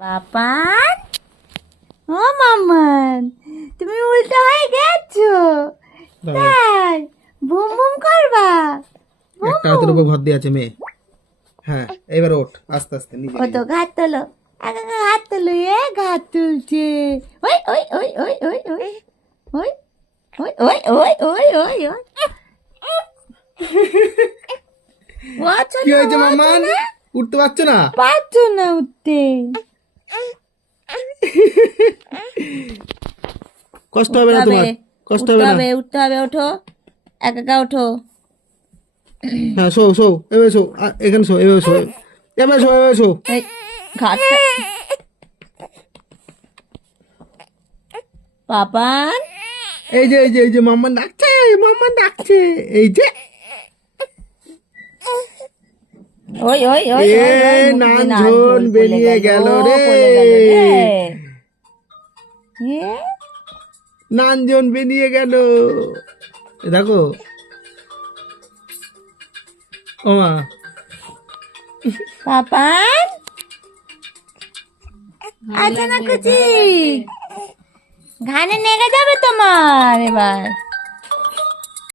পাপান, ও মাম্মান, তুমি উল্টো হয়ে গেছো। তাই বুম বুম করবা? একটা হাতের উপর ভর দিয়ে আছে মেয়ে। হ্যাঁ, এবার ওঠ আস্তে আস্তে নিজে ও তো ঘাট তোলো, ঘাট তোলো, ঘাট তুলছে। ওই ওই ওই ওই ওই ওই ওই ওই ওই ওই ওই ওই ওই ওয়াচ কি হয়েছে মাম্মান? উঠতে পারছো না? পারছো না উঠতে। কষ্ট হবে না তোমার? কষ্ট হবে না? উঠতে হবে, ওঠো, একা ওঠো। হ্যাঁ, শো শো, এভাবে শো, এখানে শো, এভাবে শো, এভাবে শো, এভাবে শো। এই ঘাটটা। পাপান, এই যে মাম্মান ডাকছে, মাম্মান ডাকছে, এই যে ওই ওই ওই এ ওই ওই মুখ দিয়ে নানঝন পড়ে বেরিয়ে গেল রে, পড়ে গেল রে। এ, নানঝন বেরিয়ে গেল। দেখো ও মা, পাপান, আচ্ছা না কুচি, ঘানে নেগে যাবে তোমার এবার।